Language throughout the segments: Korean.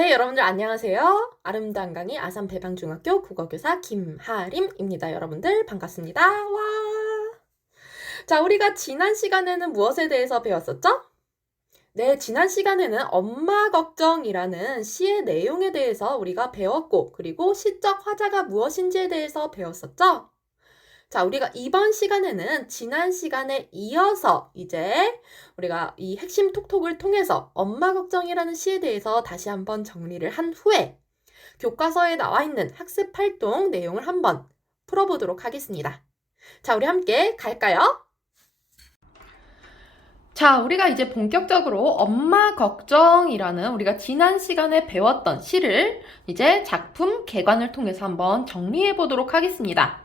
네, 여러분들 안녕하세요. 아름다운 강의 아산 배방중학교 국어교사 김하림입니다. 여러분들 반갑습니다. 와! 자, 우리가 지난 시간에는 무엇에 대해서 배웠었죠? 네, 지난 시간에는 엄마 걱정이라는 시의 내용에 대해서 우리가 배웠고, 그리고 시적 화자가 무엇인지에 대해서 배웠었죠? 자, 우리가 이번 시간에는 지난 시간에 이어서 이제 우리가 이 핵심 톡톡을 통해서 엄마 걱정이라는 시에 대해서 다시 한번 정리를 한 후에 교과서에 나와 있는 학습 활동 내용을 한번 풀어보도록 하겠습니다. 자, 우리 함께 갈까요? 자, 우리가 이제 본격적으로 엄마 걱정이라는 우리가 지난 시간에 배웠던 시를 이제 작품 개관을 통해서 한번 정리해 보도록 하겠습니다.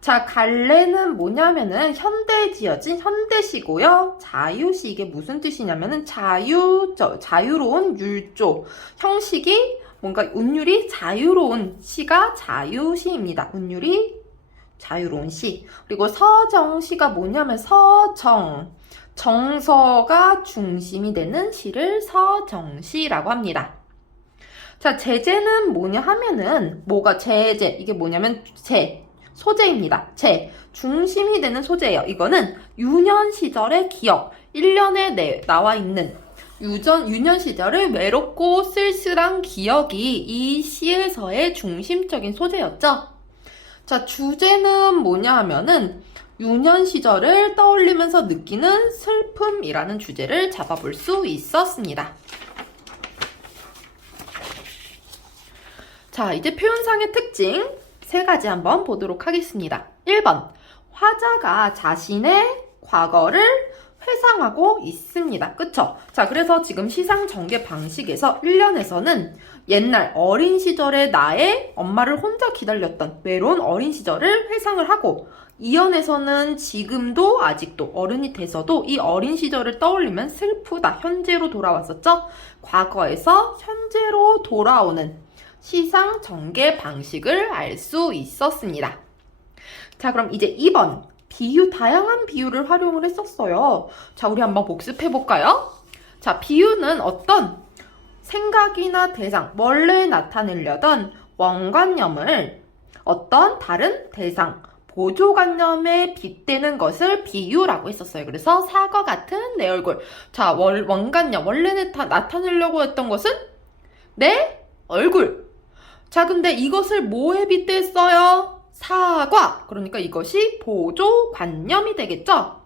자, 갈래는 뭐냐면은 현대에 지어진 현대시고요. 자유시, 이게 무슨 뜻이냐면은 자유로운 율조. 형식이 뭔가 운율이 자유로운 시가 자유시입니다. 운율이 자유로운 시. 그리고 서정시가 뭐냐면 정서가 중심이 되는 시를 서정시라고 합니다. 자, 제재는 뭐냐 하면은 제재, 이게 뭐냐면 소재입니다. 중심이 되는 소재예요. 이거는 유년 시절의 기억, 1년에 나와 있는 유년 시절의 외롭고 쓸쓸한 기억이 이 시에서의 중심적인 소재였죠. 자, 주제는 뭐냐 하면은 유년 시절을 떠올리면서 느끼는 슬픔이라는 주제를 잡아볼 수 있었습니다. 자, 이제 표현상의 특징 3가지 한번 보도록 하겠습니다. 1번, 화자가 자신의 과거를 회상하고 있습니다. 그쵸? 자, 그래서 지금 시상 전개 방식에서 1년에서는 옛날 어린 시절의 나의 엄마를 혼자 기다렸던 외로운 어린 시절을 회상을 하고 2연에서는 지금도 아직도 어른이 돼서도 이 어린 시절을 떠올리면 슬프다. 현재로 돌아왔었죠? 과거에서 현재로 돌아오는 시상 전개 방식을 알 수 있었습니다. 자, 그럼 이제 2번. 다양한 비유를 활용을 했었어요. 자, 우리 한번 복습해 볼까요? 자, 비유는 어떤 생각이나 대상, 원래 나타내려던 원관념을 어떤 다른 대상, 보조관념에 빗대는 것을 비유라고 했었어요. 그래서 사과 같은 내 얼굴. 자, 원관념, 원래 나타내려고 했던 것은 내 얼굴. 자, 근데 이것을 뭐에 빗댔어요? 사과. 그러니까 이것이 보조관념이 되겠죠?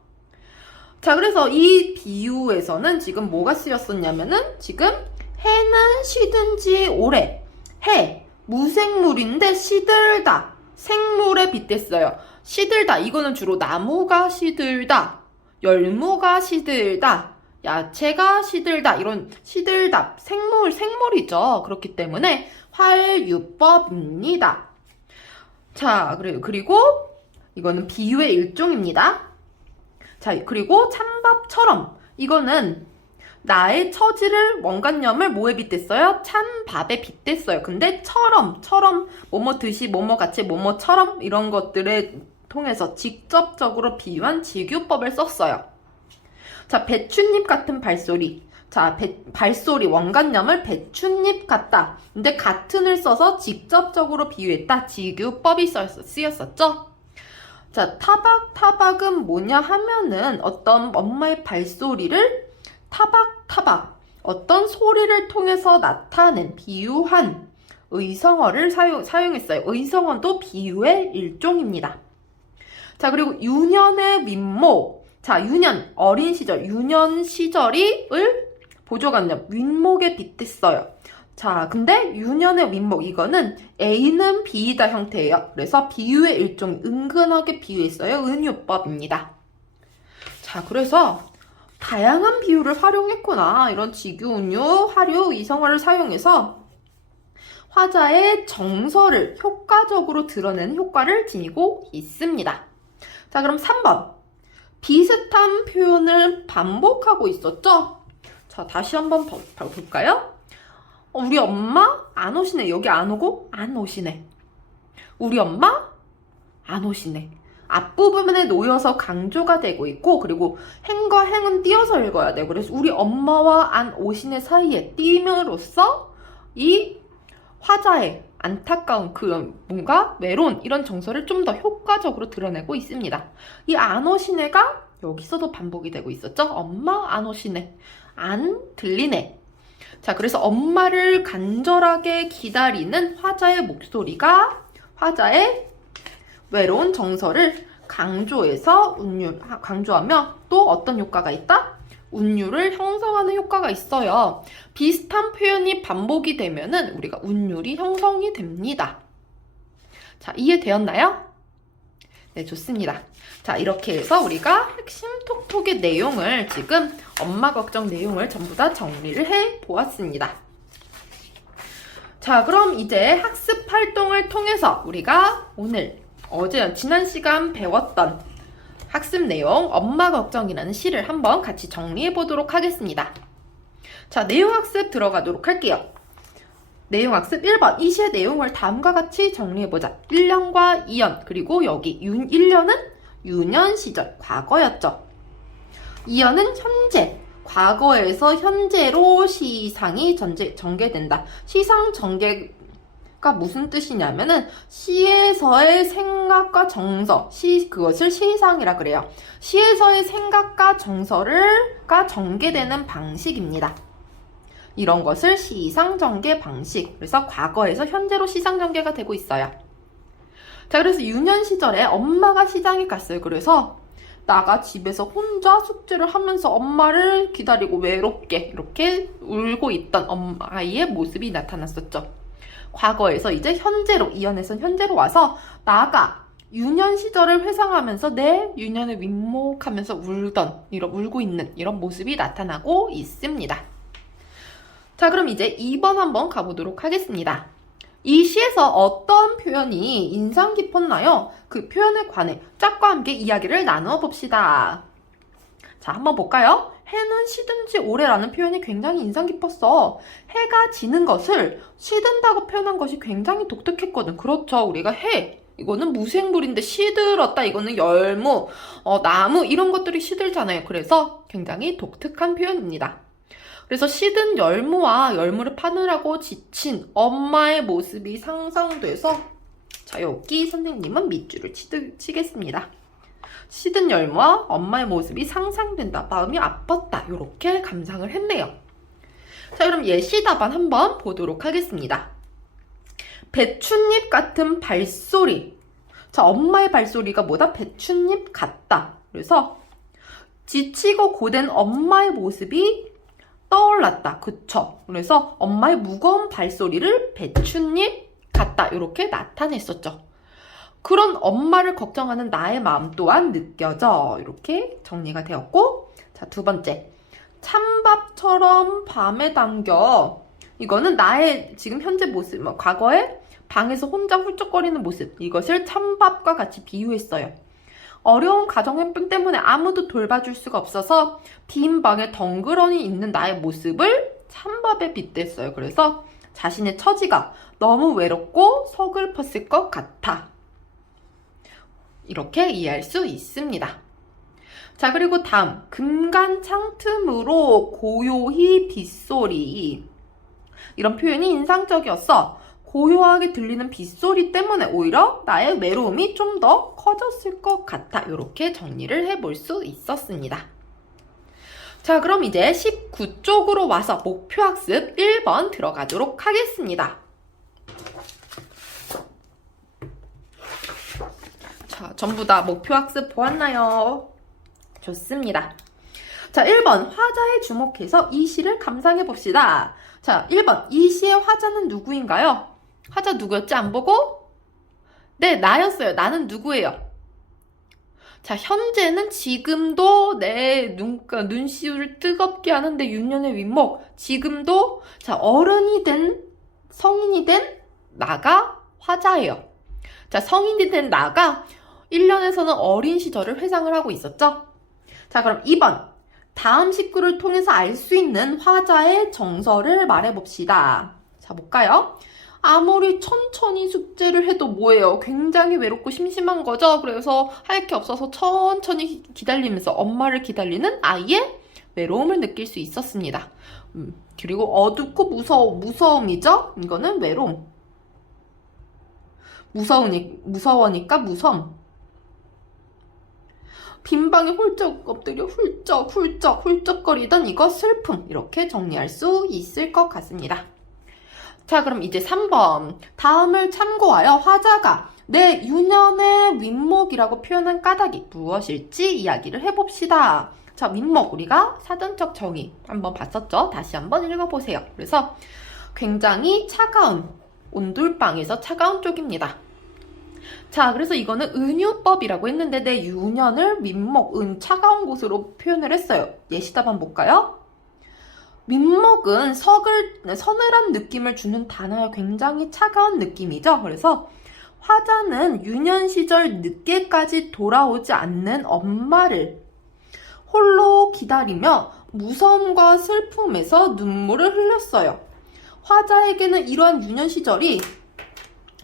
자, 그래서 이 비유에서는 지금 뭐가 쓰였었냐면은 지금 해는 쉬든지 오래. 해, 무생물인데 시들다. 생물에 빗댔어요. 시들다. 이거는 주로 나무가 시들다. 열무가 시들다. 야채가 시들다. 이런 시들다. 생물이죠. 그렇기 때문에 활유법입니다. 자, 그리고 이거는 비유의 일종입니다. 자, 그리고 찬밥처럼 이거는 나의 처지를 원관념을 뭐에 빗댔어요? 찬밥에 빗댔어요. 근데 처럼 뭐뭐 듯이 뭐뭐 같이 뭐뭐처럼 이런 것들을 통해서 직접적으로 비유한 직유법을 썼어요. 자, 배춧잎 같은 발소리. 자, 발소리, 원관념을 배춧잎 같다. 근데 같은을 써서 직접적으로 비유했다. 직유법이 쓰였었죠. 자, 타박은 뭐냐 하면은 어떤 엄마의 발소리를 타박, 어떤 소리를 통해서 나타낸, 비유한 의성어를 사용했어요. 의성어도 비유의 일종입니다. 자, 그리고 유년의 윗목. 자, 어린 시절, 유년 시절을 보조관념, 윗목에 빗댔어요. 자, 근데 유년의 윗목, 이거는 A는 B이다 형태예요. 그래서 비유의 일종, 은근하게 비유했어요. 은유법입니다. 자, 그래서 다양한 비유를 활용했구나. 이런 직유, 은유, 하류, 이성어를 사용해서 화자의 정서를 효과적으로 드러내는 효과를 지니고 있습니다. 자, 그럼 3번. 비슷한 표현을 반복하고 있었죠? 자, 다시 한번 볼까요? 우리 엄마 안 오시네. 여기 안 오고 안 오시네. 우리 엄마 안 오시네. 앞부분에 놓여서 강조가 되고 있고, 그리고 행과 행은 띄어서 읽어야 돼요. 그래서 우리 엄마와 안 오시네 사이에 띄임으로써 이 화자의 안타까운 그런 뭔가 외로운 이런 정서를 좀 더 효과적으로 드러내고 있습니다. 이 안 오시네가 여기서도 반복이 되고 있었죠. 엄마 안 오시네. 안 들리네. 자, 그래서 엄마를 간절하게 기다리는 화자의 목소리가 화자의 외로운 정서를 강조하며 또 어떤 효과가 있다? 운율을 형성하는 효과가 있어요. 비슷한 표현이 반복이 되면은 우리가 운율이 형성이 됩니다. 자, 이해되었나요? 네, 좋습니다. 자, 이렇게 해서 우리가 핵심 톡톡의 내용을 지금 엄마 걱정 내용을 전부 다 정리를 해 보았습니다. 자, 그럼 이제 학습 활동을 통해서 우리가 지난 시간 배웠던 학습 내용 엄마 걱정이라는 시를 한번 같이 정리해 보도록 하겠습니다. 자, 내용 학습 들어가도록 할게요. 내용 학습 1번. 이 시의 내용을 다음과 같이 정리해보자. 1년과 2년, 그리고 여기 1년은 유년 시절, 과거였죠. 2년은 현재, 과거에서 현재로 시상이 전개된다. 시상 전개가 무슨 뜻이냐면은 시에서의 생각과 정서, 그것을 시상이라 그래요. 시에서의 생각과 정서가 전개되는 방식입니다. 이런 것을 시상전개 방식. 그래서 과거에서 현재로 시상전개가 되고 있어요. 자, 그래서 유년 시절에 엄마가 시장에 갔어요. 그래서 나가 집에서 혼자 숙제를 하면서 엄마를 기다리고 외롭게 이렇게 울고 있던 아이의 모습이 나타났었죠. 과거에서 이제 현재로, 이연에서 현재로 와서 나가 유년 시절을 회상하면서 내 유년을 윗목하면서 울고 있는 이런 모습이 나타나고 있습니다. 자, 그럼 이제 2번 한번 가보도록 하겠습니다. 이 시에서 어떤 표현이 인상 깊었나요? 그 표현에 관해 짝과 함께 이야기를 나누어 봅시다. 자, 한번 볼까요? 해는 시든지 오래라는 표현이 굉장히 인상 깊었어. 해가 지는 것을 시든다고 표현한 것이 굉장히 독특했거든. 그렇죠. 우리가 이거는 무생물인데 시들었다. 이거는 열무, 나무 이런 것들이 시들잖아요. 그래서 굉장히 독특한 표현입니다. 그래서 시든 열무와 열무를 파느라고 지친 엄마의 모습이 상상돼서 자, 여기 선생님은 밑줄을 치겠습니다. 시든 열무와 엄마의 모습이 상상된다. 마음이 아팠다. 이렇게 감상을 했네요. 자, 그럼 예시 답안 한번 보도록 하겠습니다. 배춧잎 같은 발소리. 자, 엄마의 발소리가 뭐다? 배춧잎 같다. 그래서 지치고 고된 엄마의 모습이 떠올랐다. 그쵸? 그래서 엄마의 무거운 발소리를 배춧잎 같다. 이렇게 나타냈었죠. 그런 엄마를 걱정하는 나의 마음 또한 느껴져. 이렇게 정리가 되었고, 자, 두 번째. 찬밥처럼 밤에 담겨. 이거는 나의 지금 현재 모습, 과거에 방에서 혼자 훌쩍거리는 모습. 이것을 찬밥과 같이 비유했어요. 어려운 가정형편 때문에 아무도 돌봐줄 수가 없어서 빈 방에 덩그러니 있는 나의 모습을 찬밥에 빗댔어요. 그래서 자신의 처지가 너무 외롭고 서글펐을 것 같아. 이렇게 이해할 수 있습니다. 자, 그리고 다음. 금간 창틈으로 고요히 빗소리. 이런 표현이 인상적이었어. 고요하게 들리는 빗소리 때문에 오히려 나의 외로움이 좀 더 커졌을 것 같아. 이렇게 정리를 해볼 수 있었습니다. 자, 그럼 이제 19쪽으로 와서 목표학습 1번 들어가도록 하겠습니다. 자, 전부 다 목표학습 보았나요? 좋습니다. 자, 1번 화자에 주목해서 이 시를 감상해 봅시다. 자, 1번 이 시의 화자는 누구인가요? 화자 누구였지? 안 보고? 네, 나였어요. 나는 누구예요? 자, 현재는 지금도 내 눈시울을 뜨겁게 하는데 윤년의 윗목. 지금도 자, 성인이 된 나가 화자예요. 자, 성인이 된 나가 1년에서는 어린 시절을 회상을 하고 있었죠. 자, 그럼 2번. 다음 식구를 통해서 알 수 있는 화자의 정서를 말해봅시다. 자, 볼까요? 아무리 천천히 숙제를 해도 뭐예요? 굉장히 외롭고 심심한 거죠? 그래서 할 게 없어서 천천히 기다리면서 엄마를 기다리는 아이의 외로움을 느낄 수 있었습니다. 그리고 어둡고 무서움이죠? 이거는 외로움. 무서워니까 무섬. 빈방에 홀쩍 엎드려 훌쩍거리던 이거 슬픔. 이렇게 정리할 수 있을 것 같습니다. 자, 그럼 이제 3번. 다음을 참고하여 화자가 내 유년의 윗목이라고 표현한 까닭이 무엇일지 이야기를 해봅시다. 자, 윗목 우리가 사전적 정의 한번 봤었죠? 다시 한번 읽어보세요. 그래서 굉장히 차가운, 온돌방에서 차가운 쪽입니다. 자, 그래서 이거는 은유법이라고 했는데 내 유년을 윗목, 차가운 곳으로 표현을 했어요. 예시답 한번 볼까요? 윗목은 서늘한 느낌을 주는 단어여 굉장히 차가운 느낌이죠. 그래서 화자는 유년 시절 늦게까지 돌아오지 않는 엄마를 홀로 기다리며 무서움과 슬픔에서 눈물을 흘렸어요. 화자에게는 이러한 유년 시절이,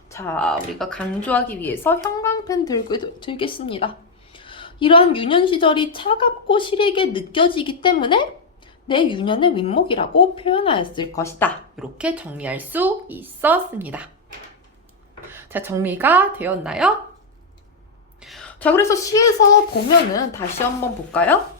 자, 우리가 강조하기 위해서 형광펜 들겠습니다. 이러한 유년 시절이 차갑고 시리게 느껴지기 때문에 내 유년의 윗목이라고 표현하였을 것이다. 이렇게 정리할 수 있었습니다. 자, 정리가 되었나요? 자, 그래서 시에서 보면은 다시 한번 볼까요?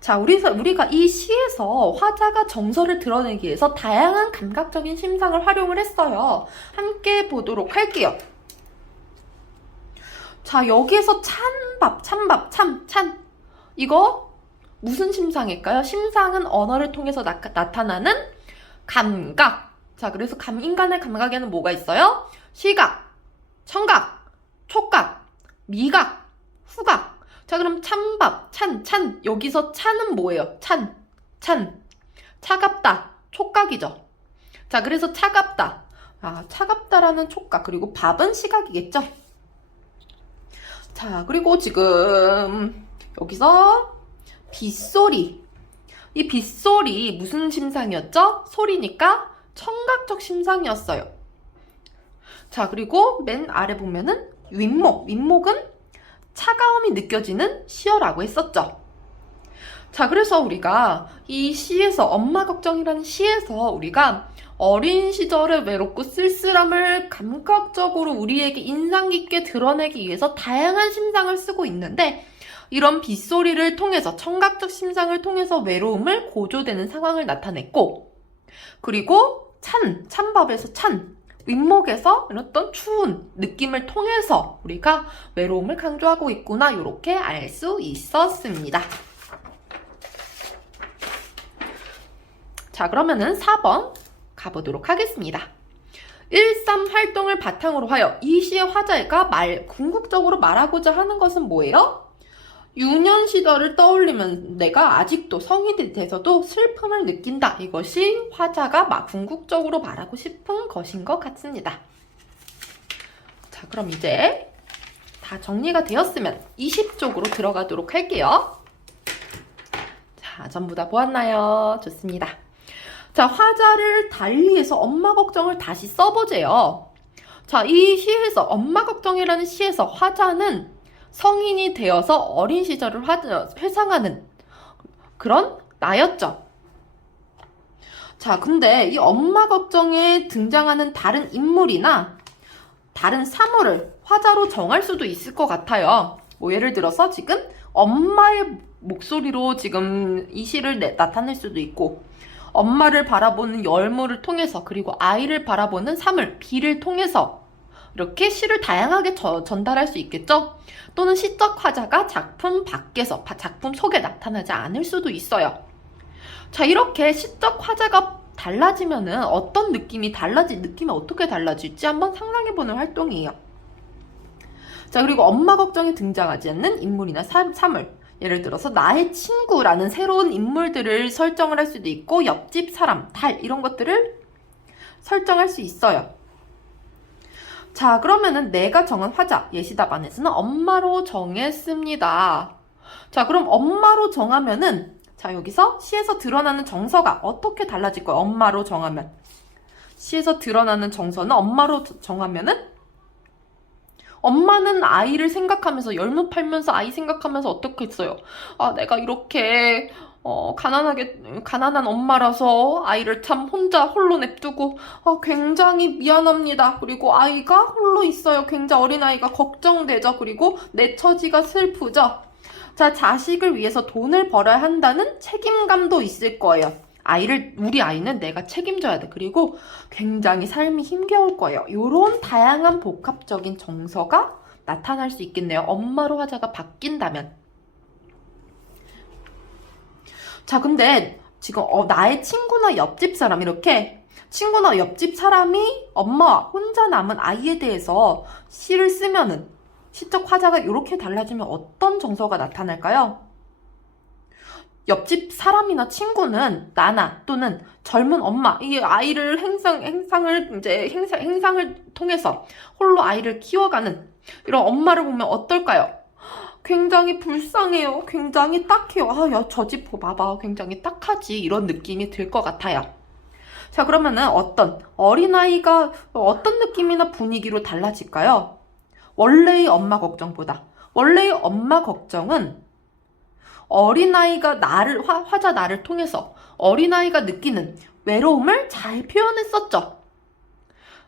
자, 우리가 이 시에서 화자가 정서를 드러내기 위해서 다양한 감각적인 심상을 활용을 했어요. 함께 보도록 할게요. 자, 여기에서 찬. 이거 무슨 심상일까요? 심상은 언어를 통해서 나타나는 감각. 자, 그래서 인간의 감각에는 뭐가 있어요? 시각, 청각, 촉각, 미각, 후각. 자, 그럼 찬. 여기서 찬은 뭐예요? 차갑다. 촉각이죠. 자, 그래서 차갑다. 차갑다라는 촉각. 그리고 밥은 시각이겠죠. 자, 그리고 지금 여기서 빗소리. 이 빗소리 무슨 심상이었죠? 소리니까 청각적 심상이었어요. 자, 그리고 맨 아래 보면은 윗목은 차가움이 느껴지는 시어라고 했었죠. 자, 그래서 우리가 이 시에서 엄마 걱정이라는 시에서 우리가 어린 시절의 외롭고 쓸쓸함을 감각적으로 우리에게 인상 깊게 드러내기 위해서 다양한 심상을 쓰고 있는데, 이런 빗소리를 통해서 청각적 심상을 통해서 외로움을 고조되는 상황을 나타냈고, 그리고 찬밥에서 윗목에서 어떤 추운 느낌을 통해서 우리가 외로움을 강조하고 있구나, 이렇게 알 수 있었습니다. 자, 그러면은 4번 가보도록 하겠습니다. 1.3 활동을 바탕으로 하여 이 시의 화자가 궁극적으로 말하고자 하는 것은 뭐예요? 유년 시절을 떠올리면 내가 아직도 성인이 돼서도 슬픔을 느낀다. 이것이 화자가 궁극적으로 말하고 싶은 것인 것 같습니다. 자, 그럼 이제 다 정리가 되었으면 20쪽으로 들어가도록 할게요. 자, 전부 다 보았나요? 좋습니다. 자, 화자를 달리해서 엄마 걱정을 다시 써보재요. 자, 이 시에서 엄마 걱정이라는 시에서 화자는 성인이 되어서 어린 시절을 회상하는 그런 나였죠. 자, 근데 이 엄마 걱정에 등장하는 다른 인물이나 다른 사물을 화자로 정할 수도 있을 것 같아요. 예를 들어서 지금 엄마의 목소리로 지금 이 시를 나타낼 수도 있고, 엄마를 바라보는 열무를 통해서, 그리고 아이를 바라보는 사물, 비를 통해서 이렇게 시를 다양하게 전달할 수 있겠죠? 또는 시적 화자가 작품 밖에서, 작품 속에 나타나지 않을 수도 있어요. 자, 이렇게 시적 화자가 달라지면은 어떤 느낌이 어떻게 달라질지 한번 상상해보는 활동이에요. 자, 그리고 엄마 걱정에 등장하지 않는 인물이나 사물. 예를 들어서 나의 친구라는 새로운 인물들을 설정을 할 수도 있고, 옆집 사람, 달, 이런 것들을 설정할 수 있어요. 자, 그러면은 내가 정한 화자, 예시답안에서는 엄마로 정했습니다. 자, 그럼 엄마로 정하면은, 자, 여기서 시에서 드러나는 정서가 어떻게 달라질 거예요? 엄마로 정하면. 시에서 드러나는 정서는 엄마로 정하면은, 엄마는 아이를 생각하면서, 열무 팔면서 아이 생각하면서 어떻게 했어요? 내가 이렇게 가난한 엄마라서 아이를 참 혼자 홀로 냅두고, 굉장히 미안합니다. 그리고 아이가 홀로 있어요. 굉장히 어린아이가 걱정되죠. 그리고 내 처지가 슬프죠. 자, 자식을 위해서 돈을 벌어야 한다는 책임감도 있을 거예요. 우리 아이는 내가 책임져야 돼. 그리고 굉장히 삶이 힘겨울 거예요. 요런 다양한 복합적인 정서가 나타날 수 있겠네요. 엄마로 화자가 바뀐다면. 자, 근데 지금 나의 친구나 옆집 사람, 이렇게 친구나 옆집 사람이 엄마와 혼자 남은 아이에 대해서 시를 쓰면은 시적 화자가 이렇게 달라지면 어떤 정서가 나타날까요? 옆집 사람이나 친구는 나나 또는 젊은 엄마, 이 아이를 행상을 통해서 홀로 아이를 키워가는 이런 엄마를 보면 어떨까요? 굉장히 불쌍해요. 굉장히 딱해요. 야, 저 집 봐봐. 굉장히 딱하지. 이런 느낌이 들 것 같아요. 자, 그러면은 어린아이가 어떤 느낌이나 분위기로 달라질까요? 원래의 엄마 걱정보다. 원래의 엄마 걱정은 어린아이가 화자 나를 통해서 어린아이가 느끼는 외로움을 잘 표현했었죠.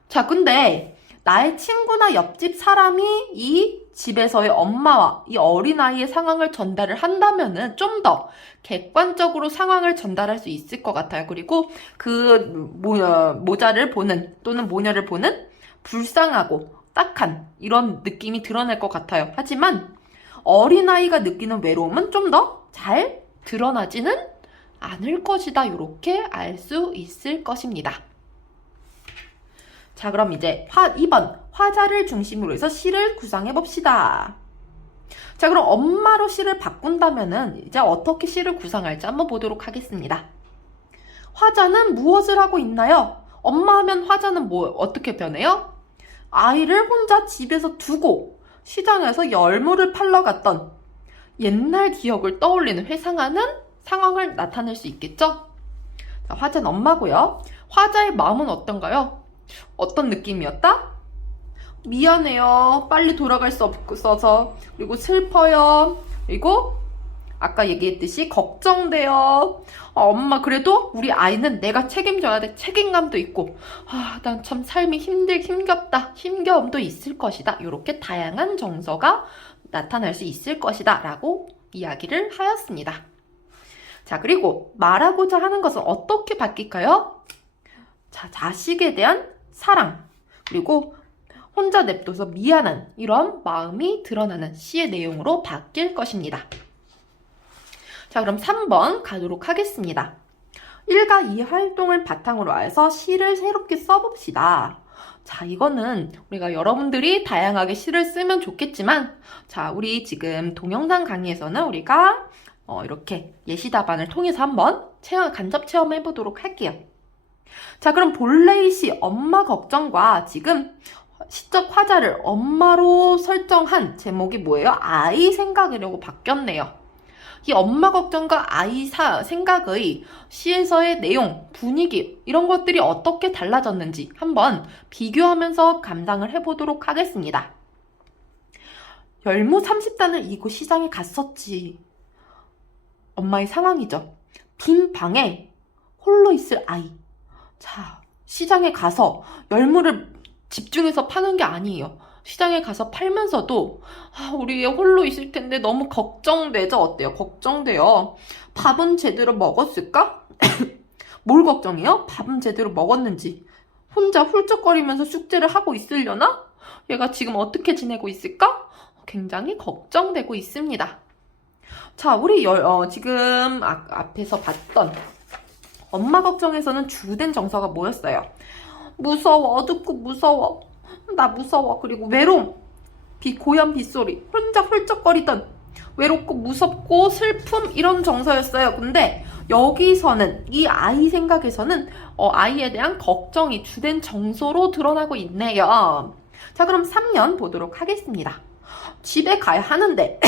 자, 근데 나의 친구나 옆집 사람이 이 집에서의 엄마와 이 어린아이의 상황을 전달을 한다면은 좀 더 객관적으로 상황을 전달할 수 있을 것 같아요. 그리고 그 모자를 보는 또는 모녀를 보는 불쌍하고 딱한 이런 느낌이 드러날 것 같아요. 하지만 어린아이가 느끼는 외로움은 좀 더 잘 드러나지는 않을 것이다. 이렇게 알 수 있을 것입니다. 자, 그럼 이제 2번 화자를 중심으로 해서 시를 구상해 봅시다. 자, 그럼 엄마로 시를 바꾼다면은 이제 어떻게 시를 구상할지 한번 보도록 하겠습니다. 화자는 무엇을 하고 있나요? 엄마 하면 화자는 어떻게 변해요? 아이를 혼자 집에서 두고 시장에서 열무를 팔러 갔던 옛날 기억을 떠올리는 회상하는 상황을 나타낼 수 있겠죠? 자, 화자는 엄마고요. 화자의 마음은 어떤가요? 어떤 느낌이었다? 미안해요. 빨리 돌아갈 수 없어서. 그리고 슬퍼요. 그리고 아까 얘기했듯이 걱정돼요. 엄마, 그래도 우리 아이는 내가 책임져야 돼. 책임감도 있고. 난 참 삶이 힘겹다. 힘겨움도 있을 것이다. 이렇게 다양한 정서가 나타날 수 있을 것이다. 라고 이야기를 하였습니다. 자, 그리고 말하고자 하는 것은 어떻게 바뀔까요? 자, 자식에 대한 사랑, 그리고 혼자 냅둬서 미안한 이런 마음이 드러나는 시의 내용으로 바뀔 것입니다. 자, 그럼 3번 가도록 하겠습니다. 1과 2 활동을 바탕으로 해서 시를 새롭게 써봅시다. 자, 이거는 우리가 여러분들이 다양하게 시를 쓰면 좋겠지만, 자, 우리 지금 동영상 강의에서는 우리가 이렇게 예시 답안을 통해서 한번 간접 체험해 보도록 할게요. 자, 그럼 본래의 시 엄마 걱정과 지금 시적 화자를 엄마로 설정한 제목이 뭐예요? 아이 생각이라고 바뀌었네요. 이 엄마 걱정과 아이 생각의 시에서의 내용, 분위기 이런 것들이 어떻게 달라졌는지 한번 비교하면서 감상을 해보도록 하겠습니다. 열무 30단을 이고 시장에 갔었지. 엄마의 상황이죠. 빈 방에 홀로 있을 아이. 자, 시장에 가서 열무를 집중해서 파는 게 아니에요. 시장에 가서 팔면서도 우리 홀로 있을 텐데 너무 걱정되죠? 어때요? 걱정돼요. 밥은 제대로 먹었을까? 뭘 걱정해요? 밥은 제대로 먹었는지. 혼자 훌쩍거리면서 숙제를 하고 있으려나? 얘가 지금 어떻게 지내고 있을까? 굉장히 걱정되고 있습니다. 자, 우리 지금 앞에서 봤던 엄마 걱정에서는 주된 정서가 뭐였어요? 무서워, 어둡고 무서워. 나 무서워. 그리고 외로움, 고얀 빗소리, 혼자 훌쩍거리던 외롭고 무섭고 슬픔 이런 정서였어요. 근데 여기서는 이 아이 생각에서는 아이에 대한 걱정이 주된 정서로 드러나고 있네요. 자, 그럼 3년 보도록 하겠습니다. 집에 가야 하는데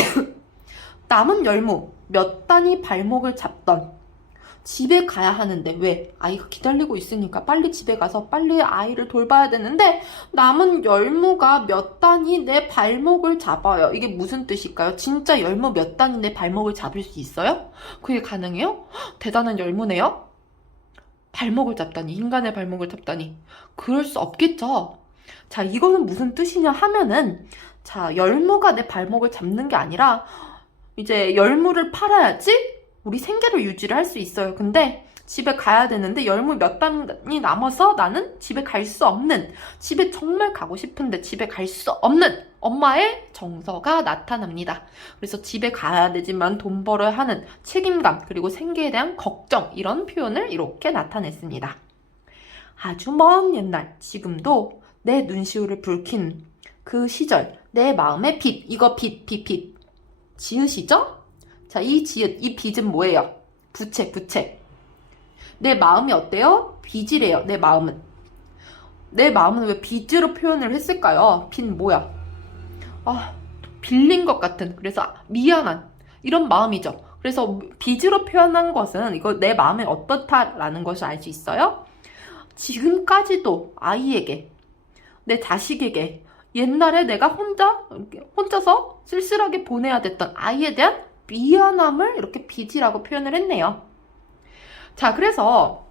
남은 열무 몇 단이 발목을 잡던 집에 가야 하는데 왜? 아이가 기다리고 있으니까 빨리 집에 가서 빨리 아이를 돌봐야 되는데 남은 열무가 몇 단이 내 발목을 잡아요. 이게 무슨 뜻일까요? 진짜 열무 몇 단이 내 발목을 잡을 수 있어요? 그게 가능해요? 대단한 열무네요? 발목을 잡다니, 인간의 발목을 잡다니. 그럴 수 없겠죠? 자, 이거는 무슨 뜻이냐 하면은, 자, 열무가 내 발목을 잡는 게 아니라, 이제 열무를 팔아야지 우리 생계를 유지를 할 수 있어요. 근데 집에 가야 되는데 열무 몇 단이 남아서 나는 집에 갈 수 없는, 집에 정말 가고 싶은데 집에 갈 수 없는 엄마의 정서가 나타납니다. 그래서 집에 가야 되지만 돈 벌어야 하는 책임감, 그리고 생계에 대한 걱정, 이런 표현을 이렇게 나타냈습니다. 아주 먼 옛날, 지금도 내 눈시울을 붉힌 그 시절, 내 마음의 빛, 이거 빛. 지읒이죠? 자, 이 지읒, 이 빚은 뭐예요? 부채. 내 마음이 어때요? 빚이래요, 내 마음은. 내 마음은 왜 빚으로 표현을 했을까요? 빚 뭐야? 빌린 것 같은, 그래서 미안한, 이런 마음이죠. 그래서 빚으로 표현한 것은 이거 내 마음이 어떻다라는 것을 알 수 있어요? 지금까지도 아이에게, 내 자식에게, 옛날에 내가 혼자서 쓸쓸하게 보내야 됐던 아이에 대한 미안함을 이렇게 빚이라고 표현을 했네요. 자, 그래서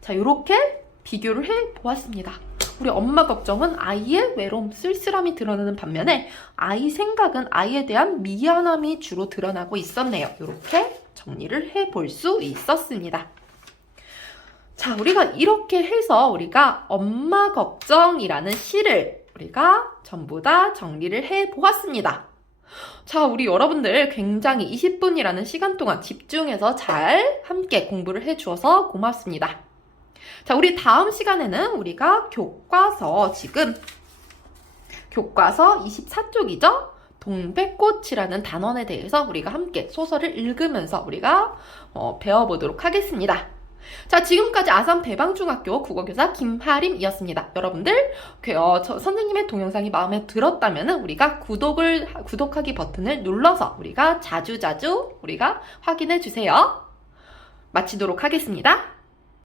자, 이렇게 비교를 해 보았습니다. 우리 엄마 걱정은 아이의 외로움, 쓸쓸함이 드러나는 반면에 아이 생각은 아이에 대한 미안함이 주로 드러나고 있었네요. 이렇게 정리를 해 볼 수 있었습니다. 자, 우리가 이렇게 해서 우리가 엄마 걱정이라는 시를 우리가 전부 다 정리를 해 보았습니다. 자, 우리 여러분들 굉장히 20분이라는 시간 동안 집중해서 잘 함께 공부를 해 주어서 고맙습니다. 자, 우리 다음 시간에는 우리가 교과서, 지금 교과서 24쪽이죠? 동백꽃이라는 단원에 대해서 우리가 함께 소설을 읽으면서 우리가 배워보도록 하겠습니다. 자, 지금까지 아산 배방중학교 국어교사 김하림이었습니다. 여러분들, 선생님의 동영상이 마음에 들었다면 우리가 구독하기 버튼을 눌러서 우리가 자주자주 우리가 확인해 주세요. 마치도록 하겠습니다.